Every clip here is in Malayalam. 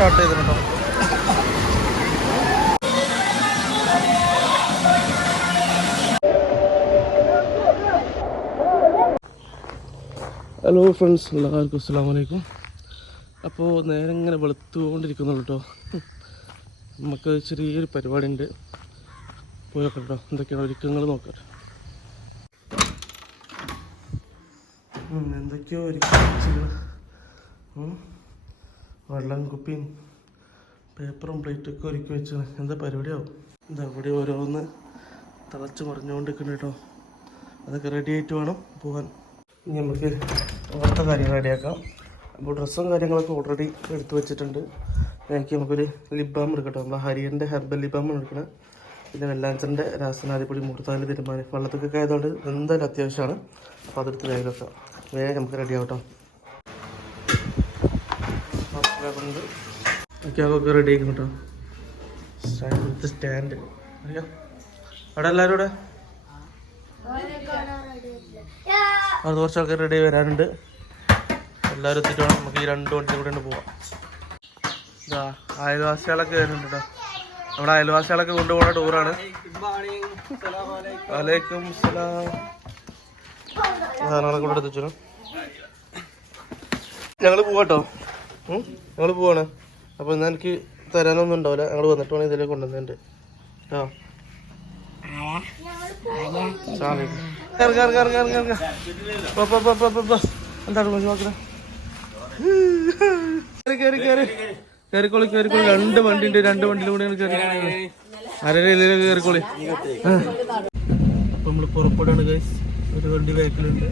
സ്റ്റാർട്ട് ചെയ്തിട്ടുണ്ടോ? ഹലോ ഫ്രണ്ട്സ്, എല്ലാവർക്കും അസ്സലാമു അലൈക്കും. അപ്പോൾ നേരെ ഇങ്ങനെ വെളുത്തുകൊണ്ടിരിക്കുന്നുള്ളൂ കേട്ടോ. നമുക്ക് ചെറിയൊരു പരിപാടി ഉണ്ട്, പോയൊക്കെ കേട്ടോ. എന്തൊക്കെയാണ് ഒരുക്കങ്ങൾ നോക്കാം. എന്തൊക്കെയോ ഒരുക്കി വെള്ളം കുപ്പിയും പേപ്പറും പ്ലേറ്റൊക്കെ ഒരുക്കി വെച്ചാണ്. എന്താ പരിപാടിയാവും? എന്താ ഇവിടെ ഓരോന്ന് തിളച്ച് മറിഞ്ഞുകൊണ്ടിരിക്കുന്നു കേട്ടോ. അതൊക്കെ റെഡി ആയിട്ട് വേണം പോകാൻ. ഇനി നമുക്ക് ഓർത്ത കാര്യങ്ങൾ റെഡിയാക്കാം. അപ്പോൾ ഡ്രസ്സും കാര്യങ്ങളൊക്കെ ഓൾറെഡി എടുത്ത് വെച്ചിട്ടുണ്ട്. എനിക്ക് നമുക്കൊരു ലിപ് ബാം എടുക്കട്ടോ. നമ്മൾ ഹരിയൻ്റെ ഹെർബൽ ലിപ് ബാം എടുക്കണം. പിന്നെ വെല്ലാഞ്ചറിൻ്റെ രാസനാദിപ്പൊടി മുഹൂർത്താല് തീരുമാനം വെള്ളത്തൊക്കെ ആയതുകൊണ്ട് എന്തായാലും അത്യാവശ്യമാണ്. അപ്പോൾ അതെടുത്ത് വേഗം വെക്കാം. വേഗം നമുക്ക് റെഡി ആവട്ടോ. ഒക്കെ റെഡി ആക്കും കേട്ടോ. സ്റ്റാൻഡ് അവിടെ എല്ലാവരും കൂടെ അത് കുറച്ച് ആൾക്കാർ റെഡി ആയി വരാനുണ്ട്. എല്ലാവരും എത്തിയിട്ട് വേണം നമുക്ക് ഈ 2 വണ്ടി കൂടെ പോവാം. ഇതാ അയൽവാസികളൊക്കെ വരുന്നുണ്ട് കേട്ടോ. നമ്മുടെ അയൽവാസികളൊക്കെ കൊണ്ടുപോകുന്ന ടൂറാണ്. വലൈക്കും സലാം. സാധനങ്ങളൊക്കെ കൂടെ എത്തിച്ചു. ഞങ്ങൾ പോവാട്ടോ. ഞങ്ങൾ പോവാണ്. അപ്പോൾ ഇന്ന് എനിക്ക് തരാനൊന്നും ഉണ്ടാവില്ല. ഞങ്ങൾ വന്നിട്ട് വേണം ഇതിലേക്ക് കൊണ്ടുവന്നിട്ടുണ്ട് കേട്ടോ. എന്താണ് നോക്കണം. കയറിക്കോളി കയറിക്കോളി. 2 വണ്ടി ഉണ്ട്. 2 വണ്ടിയിലും കൂടെ കയറി അരയിലേക്ക് കയറിക്കോളി. അപ്പൊ നമ്മള് പുറപ്പെടാണ് ഗൈസ്. ഒരു വണ്ടി ബാക്കിലുണ്ട്.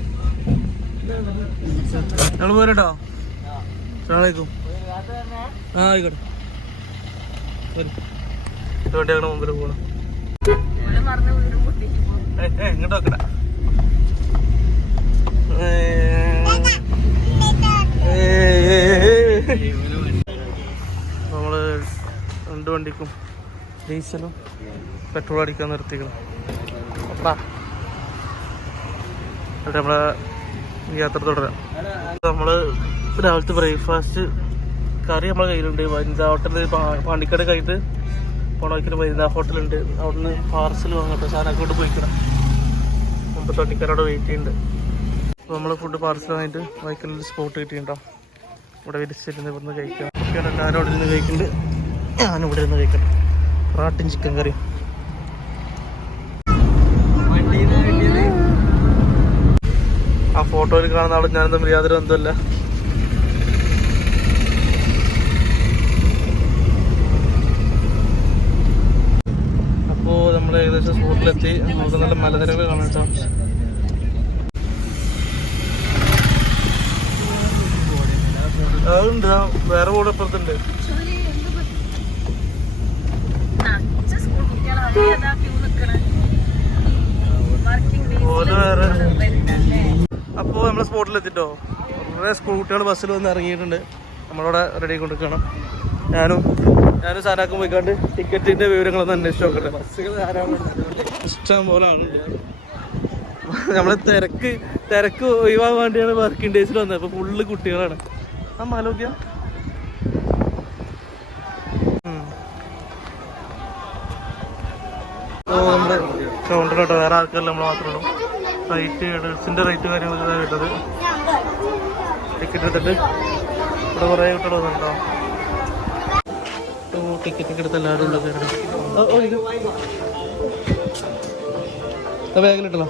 ഞങ്ങള് പോരട്ടോ. അസ്സലാമലൈക്കും. ആയിക്കോട്ടെ. വണ്ടിയാണ് മുമ്പിൽ പോകണം. ഇങ്ങോട്ട് നോക്കണ്ട. നമ്മള് 2 വണ്ടിക്കും ഡീസലും പെട്രോൾ അടിക്കാൻ നിർത്തിക്കണം. അപ്പാ നമ്മളെ യാത്ര തുടരാം. നമ്മള് രാവിലത്തെ ബ്രേക്ക്ഫാസ്റ്റ് കറി നമ്മളെ കയ്യിലുണ്ട്. വനിതാ ഹോട്ടലിൽ പാണ്ടിക്കാട് കഴിഞ്ഞിട്ട് പോണവയ്ക്കൊരു വനിതാ ഹോട്ടലുണ്ട്. അവിടുന്ന് പാർസൽ വാങ്ങട്ടെ. സാധനമൊക്കെ കൊണ്ട് പോയിക്കണം. മുമ്പ് തൊട്ടിക്കാരോട് വെയിറ്റ് ചെയ്യുന്നുണ്ട്. അപ്പോൾ നമ്മൾ ഫുഡ് പാർസൽ വാങ്ങിയിട്ട് വൈക്കലിൽ സ്പോട്ട് കിട്ടിയിട്ടുണ്ടോ. ഇവിടെ വിരിച്ചിരുന്ന് ഇവിടുന്ന് കഴിക്കാം. ഒക്കെയാണ് എല്ലാവരും അവിടെ ഇരുന്ന് കഴിക്കുന്നുണ്ട്. ഞാനിവിടെ ഇരുന്ന് കഴിക്കട്ടെ. പൊറാട്ടയും ചിക്കൻ കറിയും. ആ ഫോട്ടോയിൽ കാണുന്ന ആളും ഞാനും തമ്മിൽ യാതൊരു ബന്ധമല്ല. അപ്പോൾ നമ്മൾ ഏകദേശം സ്പോട്ടിലെത്തി. നമുക്ക് നല്ല മലനിരകൾ കാണാം കേട്ടോ. അതുണ്ട്. വേറെ കൂടെ അപ്പുറത്തുണ്ട്. അപ്പോൾ നമ്മളെ സ്പോട്ടിലെത്തിട്ടോ. കുറേ സ്കൂൾ കുട്ടികൾ ബസ്സിൽ വന്ന് ഇറങ്ങിയിട്ടുണ്ട്. നമ്മളവിടെ റെഡി കൊണ്ടിരിക്കണം. ഞാനും സാറാക്കും പോയിക്കാണ്ട് ടിക്കറ്റിന്റെ വിവരങ്ങളൊന്നും അന്വേഷിച്ച് നോക്കട്ടെ. ഇഷ്ടം പോലെ ആളുണ്ട്. നമ്മള് തിരക്ക് ഒഴിവാൻ വേണ്ടിയാണ് വർക്കിംഗ് ഡേയ്സിൽ വന്നത്. അപ്പൊ ഫുള്ള് കുട്ടികളാണ്. ആ മാലോക്യ നമ്മുടെ കൗണ്ടറിലോട്ടോ. വേറെ ആൾക്കാരല്ല, നമ്മൾ മാത്രമേ ഉള്ളൂ. റേറ്റ് ഡ്രസ്സിന്റെ റേറ്റ് കാര്യങ്ങളൊക്കെ കേട്ടത്. ടിക്കറ്റ് എടുത്തിട്ട് ഇവിടെ കുറേ കുട്ടികൾ വന്നിട്ടുണ്ടോ. ടിക്കറ്റൊക്കെ എടുത്ത് എല്ലാവരും ഉള്ളത് ബാഗിലിട്ടല്ലോ.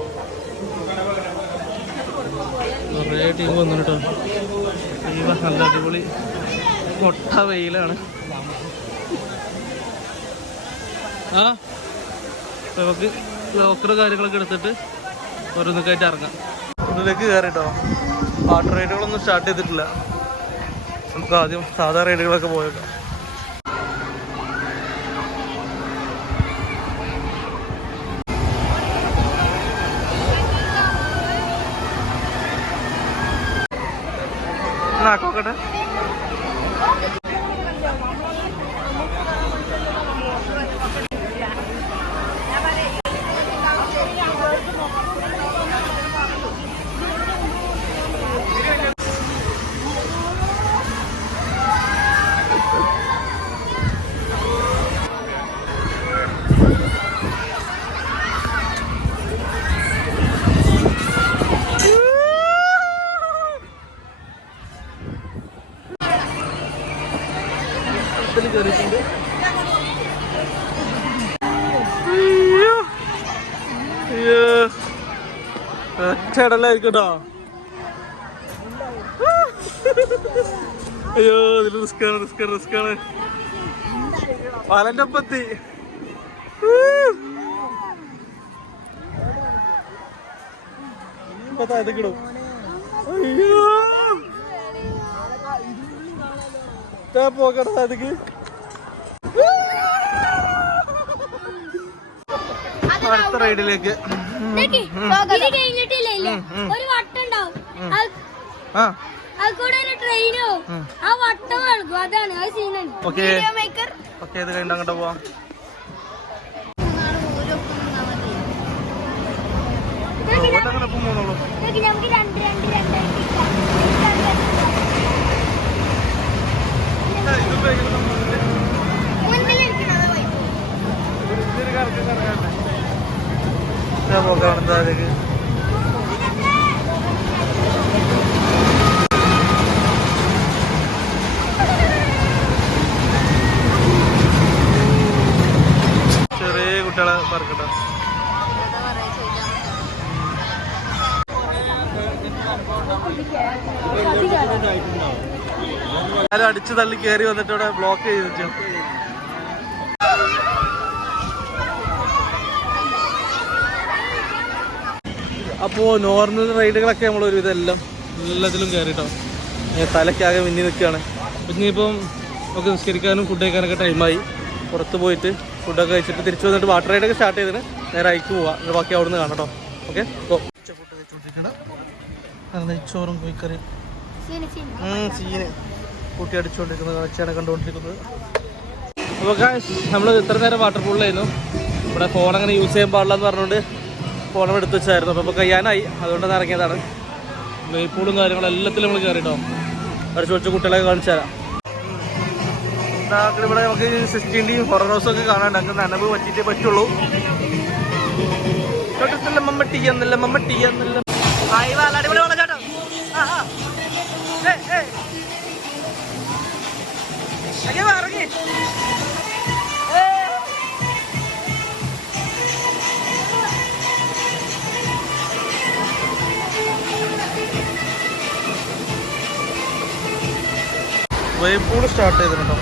കുറേ ടീം വന്നു കേട്ടോ. നല്ല അടിപൊളി കൊട്ട വെയിലാണ്. നമുക്ക് ലോക്കർ കാര്യങ്ങളൊക്കെ എടുത്തിട്ട് ഓരോന്നൊക്കെ ആയിട്ട് ഇറങ്ങാം. ഉള്ളിലേക്ക് കയറിട്ടോ. വാട്ടർ റൈഡുകളൊന്നും സ്റ്റാർട്ട് ചെയ്തിട്ടില്ല. നമുക്ക് ആദ്യം സാധാ റൈഡുകളൊക്കെ പോയേക്കാം. നോക്കട്ടെ. അയ്യോ ഒറ്റടലായിരിക്കും കേട്ടോ. അയ്യോ ഇതിൽ റിസ്ക്കാണ്. പാലന്റെ ഒപ്പത്തി കിടും. അയ്യോ പോക്കട താഴത്തേക്ക്. അടുത്ത റൈഡിലേക്ക് ഓക്കെ ഇത് കഴിഞ്ഞ അങ്ങോട്ട് പോവാം. പോകാണെന്താ ചെറിയ കുട്ടികളെ പറക്കട്ടോ. ആരും അടിച്ചു തള്ളി കയറി വന്നിട്ട് ഇവിടെ ബ്ലോക്ക് ചെയ്തിട്ട്. അപ്പോൾ നോർമൽ റൈഡുകളൊക്കെ നമ്മൾ ഒരുവിധം എല്ലാത്തിലും കയറിട്ടോ. തലയ്ക്കാകെ മിന്നി നിൽക്കുകയാണ്. ഇനിയിപ്പം നമുക്ക് നിസ്കരിക്കാനും ഫുഡ് കഴിക്കാനൊക്കെ ടൈമായി. പുറത്ത് പോയിട്ട് ഫുഡൊക്കെ കഴിച്ചിട്ട് തിരിച്ചു വന്നിട്ട് വാട്ടർ റൈഡൊക്കെ സ്റ്റാർട്ട് ചെയ്തിട്ട് നേരെ അയക്ക് പോവാം. ബാക്കി അവിടെ നിന്ന് കാണാം കേട്ടോ. ഓക്കെ ഫുഡ് കഴിച്ചുകൊണ്ടിരിക്കണം. നെയ്ച്ചോറും കോഴിക്കറിയും സീന് കൂട്ടി അടിച്ചുകൊണ്ടിരിക്കുന്നത് കാഴ്ചയാണ് കണ്ടുകൊണ്ടിരിക്കുന്നത്. അപ്പോൾ നമ്മൾ ഇത്ര നേരം വാട്ടർ പൂളിലായിരുന്നു. ഇവിടെ ഫോൺ അങ്ങനെ യൂസ് ചെയ്യാൻ പാടില്ല എന്ന് പറഞ്ഞുകൊണ്ട് ഫോൺ എടുത്ത് വെച്ചായിരുന്നു. അപ്പോൾ കഴിയാനായി, അതുകൊണ്ടൊന്ന് ഇറങ്ങിയതാണ്. വെയിൽ പൂളും കാര്യങ്ങളും എല്ലാത്തിലും നമ്മൾ കയറിട്ടോ. അവർ ചോദിച്ച കുട്ടികളെ കാണിച്ചു തരാം. ഇവിടെ നമുക്ക് 16 ഹൊറർ ഹൗസൊക്കെ കാണാൻ ഞങ്ങൾക്ക് നനവ് പറ്റിയിട്ടേ പറ്റുള്ളൂ. മമ്മട്ടി എന്നല്ല അടിപൊളി വെള്ളച്ചാട്ടം. ഇറങ്ങി വേവ് പൂൾ സ്റ്റാർട്ട് ചെയ്തിട്ടുണ്ടോ?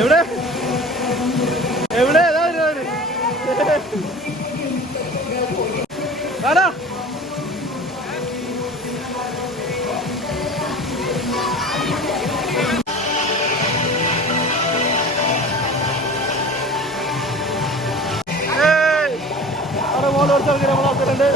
എവിടെ എവിടെ ആടാ അവിടെ മോള് കൊടുത്ത നമ്മളാക്കുന്നുണ്ട്.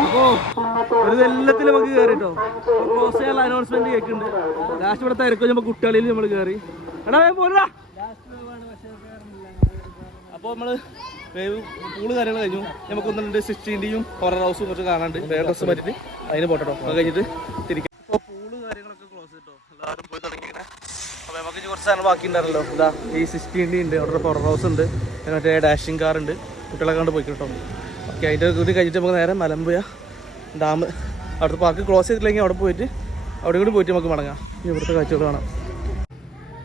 അപ്പോൾ ഒരു എല്ലാത്തിലും നമുക്ക് കയറിട്ടോ. ക്ലോസ് ചെയ്യാൻ അനൗൺസ്മെന്റ് കേൾക്കുന്നുണ്ട്. ലാസ്റ്റ് ഇവിടെ തിരക്കും നമ്മൾ കുട്ടികളിൽ നമ്മൾ കയറി. എടാ പോരാ. അപ്പോൾ നമ്മൾ പൂള് കാര്യങ്ങൾ കഴിഞ്ഞു. നമുക്ക് 1-2 16യും ഹൊറർ ഹൗസും കുറച്ച് കാണാണ്ട് വേറെ ഡ്രസ്സ് പറ്റിയിട്ട് അതിന് പോട്ടോ. അത് കഴിഞ്ഞിട്ട് തിരിക്കാം. അപ്പോൾ പൂള് കാര്യങ്ങളൊക്കെ ക്ലോസ് ചെയ്തിട്ടോ, എല്ലാവരും പോയി തുടങ്ങിയിങ്ങനെ. അപ്പോൾ നമുക്ക് കുറച്ച് സാധനം ബാക്കി ഉണ്ടായിരുന്നല്ലോ. ഇതാ ഈ 16 ഉണ്ട്, അവിടെ ഹൊറർ ഹൗസ് ഉണ്ട്, മറ്റേ ഡാഷിങ് കാർ ഉണ്ട്. കുട്ടികളൊക്കെ കണ്ട് പോയി കേട്ടോ. ഓക്കെ, അതിൻ്റെ ഇത് കഴിഞ്ഞിട്ട് നമുക്ക് നേരെ മലമ്പുഴ ഡാം അവിടുത്തെ പാർക്ക് ക്ലോസ് ചെയ്തിട്ടില്ലെങ്കിൽ അവിടെ പോയിട്ട് അവിടെ കൂടി പോയിട്ട് നമുക്ക് മടങ്ങാം. ഇവിടുത്തെ കാഴ്ചകൾ കാണാം.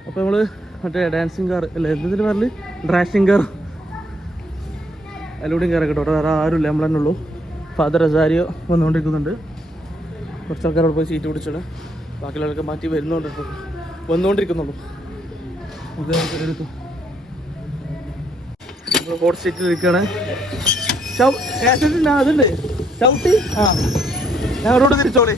അപ്പോൾ നമ്മൾ മറ്റേ ഡാൻസിങ് കാർ അല്ലേ എന്തിനു പറഞ്ഞ് ഡ്രാഷിങ് കാർ അതിലൂടെയും കയറി കേട്ടോ. അവിടെ വേറെ ആരുമില്ല, നമ്മൾ തന്നെ ഉള്ളൂ. ഫാദർ അസാരിയോ വന്നുകൊണ്ടിരിക്കുന്നുണ്ട്. കുറച്ച് ആൾക്കാർ അവിടെ പോയി സീറ്റ് പിടിച്ചിട്ട് ബാക്കിയുള്ളവരൊക്കെ മാറ്റി വന്നുകൊണ്ടിരിക്കുന്നുള്ളൂ. എടുക്കും നമ്മൾ ഹോട്ട് സീറ്റിൽ ഇരിക്കുകയാണ്. അതുണ്ട് ചവിട്ടി. ആ ഞാൻ റോഡ് തിരിച്ചോളി.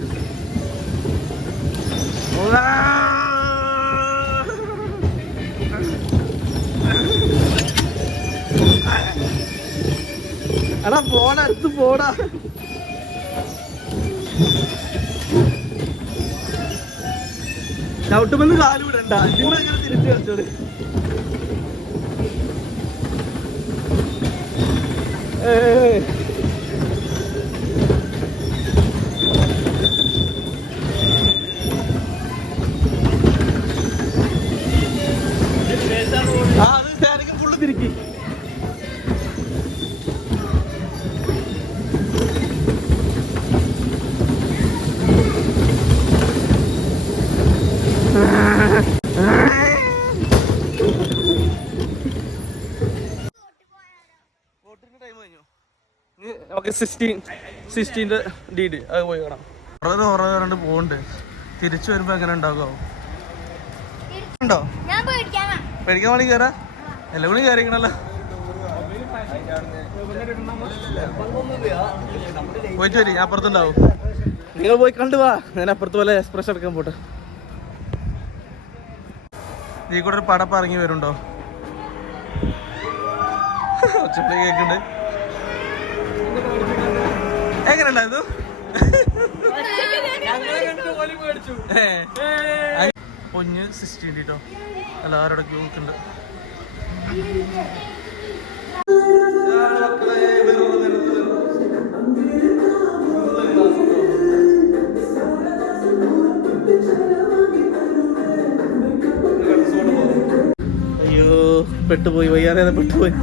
എടാ പോടാ, അടുത്ത് പോടാ. ചവിട്ടുമെന്ന് കാല് വിടണ്ട, നിങ്ങൾ ഇങ്ങനെ തിരിച്ചു കളിച്ചോളി. അത് ഞാനൊക്കെ ഫുള്ള് തിരിക്കി. നമുക്ക് 16 DD അത് പോയി കാണാം. ഹൊറർ പോകുന്നുണ്ട്. തിരിച്ചു വരുമ്പോ എങ്ങനെ ഉണ്ടാകുമോ? ഉണ്ടോ പേടിക്കാൻ വേണ്ടി കയറാ? എല്ലാം കൂടി കയറിക്കണല്ലോ. പോയിട്ട് വരി, ഞാൻ അപ്പുറത്തുണ്ടാവും. നിങ്ങൾ പോയി കണ്ടുവാ, ഞാൻ അപ്പുറത്ത് പോലെ എക്സ്പ്രസ് എടുക്കാൻ പോട്ടെ. നീ കൂടെ ഒരു പടപ്പ് ഇറങ്ങി വരുന്നുണ്ടോ? കേക്കുണ്ട്. എങ്ങനെ ഉണ്ടായിരുന്നു? പൊഞ്ഞ് 16 കേട്ടോ. എല്ലാവരുടെ ക്യൂ ഉണ്ട്. അയ്യോ പെട്ടുപോയി, വയ്യാതെ പെട്ടുപോയി.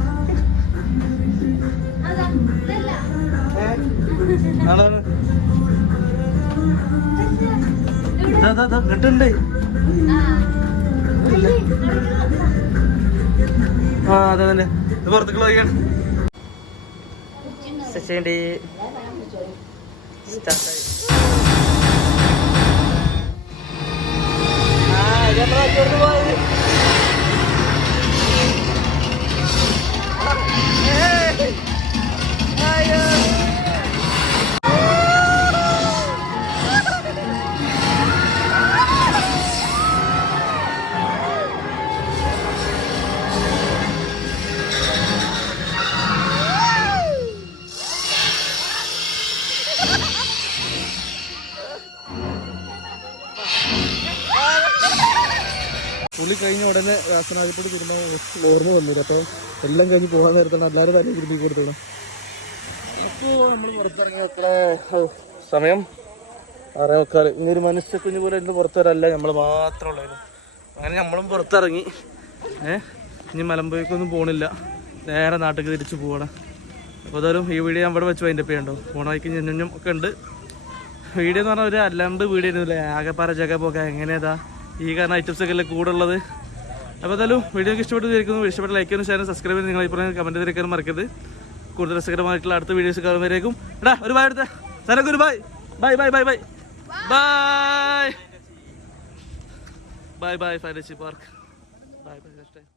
കിട്ടണ്ടേ? ആ അതെ തന്നെ, ഇത് പുറത്തേക്ക് പോയിക്കാണ്. പുള്ളി കഴിഞ്ഞ ഉടനെ രാസനാഗത്തോട് കുടുംബം ഓർമ്മ വന്നില്ല. അപ്പോൾ എല്ലാം കഴിഞ്ഞ് പോകാൻ നേരത്താണ് എല്ലാവരും തന്നെ കുടുംബി കൊടുത്തത്. അപ്പോൾ നമ്മൾ പുറത്തിറങ്ങി എത്ര സമയം 6:15. ഇനി ഒരു മനുഷ്യക്കുഞ്ഞ് പോലെ ഇന്ന് പുറത്തുവരല്ല, നമ്മൾ മാത്രമേ ഉള്ളായിരുന്നു. അങ്ങനെ നമ്മളും പുറത്തിറങ്ങി. ഇനി മലമ്പുഴക്കൊന്നും പോകണില്ല, നേരെ നാട്ടിലേക്ക് തിരിച്ച് പോകണം. അപ്പോൾ അതായാലും ഈ വീഡിയോ ഞാൻ ഇവിടെ വെച്ച് വൈൻഡപ്പ് ചെയ്യണ്ടോ. പോണ വഴിക്ക് ഞെഞ്ഞും ഒക്കെ ഉണ്ട്. വീഡിയോ എന്ന് പറഞ്ഞാൽ ഒരു അല്ലാണ്ട് വീഡിയോ ആയിരുന്നില്ലേ, ആകെപ്പാറ ജഗപോക്കെ എങ്ങനെയാ ഈ കാരണം ഐറ്റംസ് ഒക്കെ അല്ലേ കൂടെ ഉള്ളത്. അപ്പോൾ എന്തായാലും വീഡിയോ ഇഷ്ടപ്പെട്ട് തീർക്കുന്നു. ഇഷ്ടപ്പെട്ട ലൈക്ക് ചെയ്യാനും ഷെയർ സബ്സ്ക്രൈബ് ചെയ്ത് നിങ്ങൾ ഇപ്പോൾ കമൻറ്റ് തിരക്കാനും മറക്കരുത്. കൂടുതൽ രസകരമായിട്ടുള്ള അടുത്ത വീഡിയോസ് കാണുമ്പോഴേക്കും എടാ ഒരു ബൈ എടുത്ത സനക്ക് ഒരു bye bye bye bye bye bye bye bye fantasy park bye bye.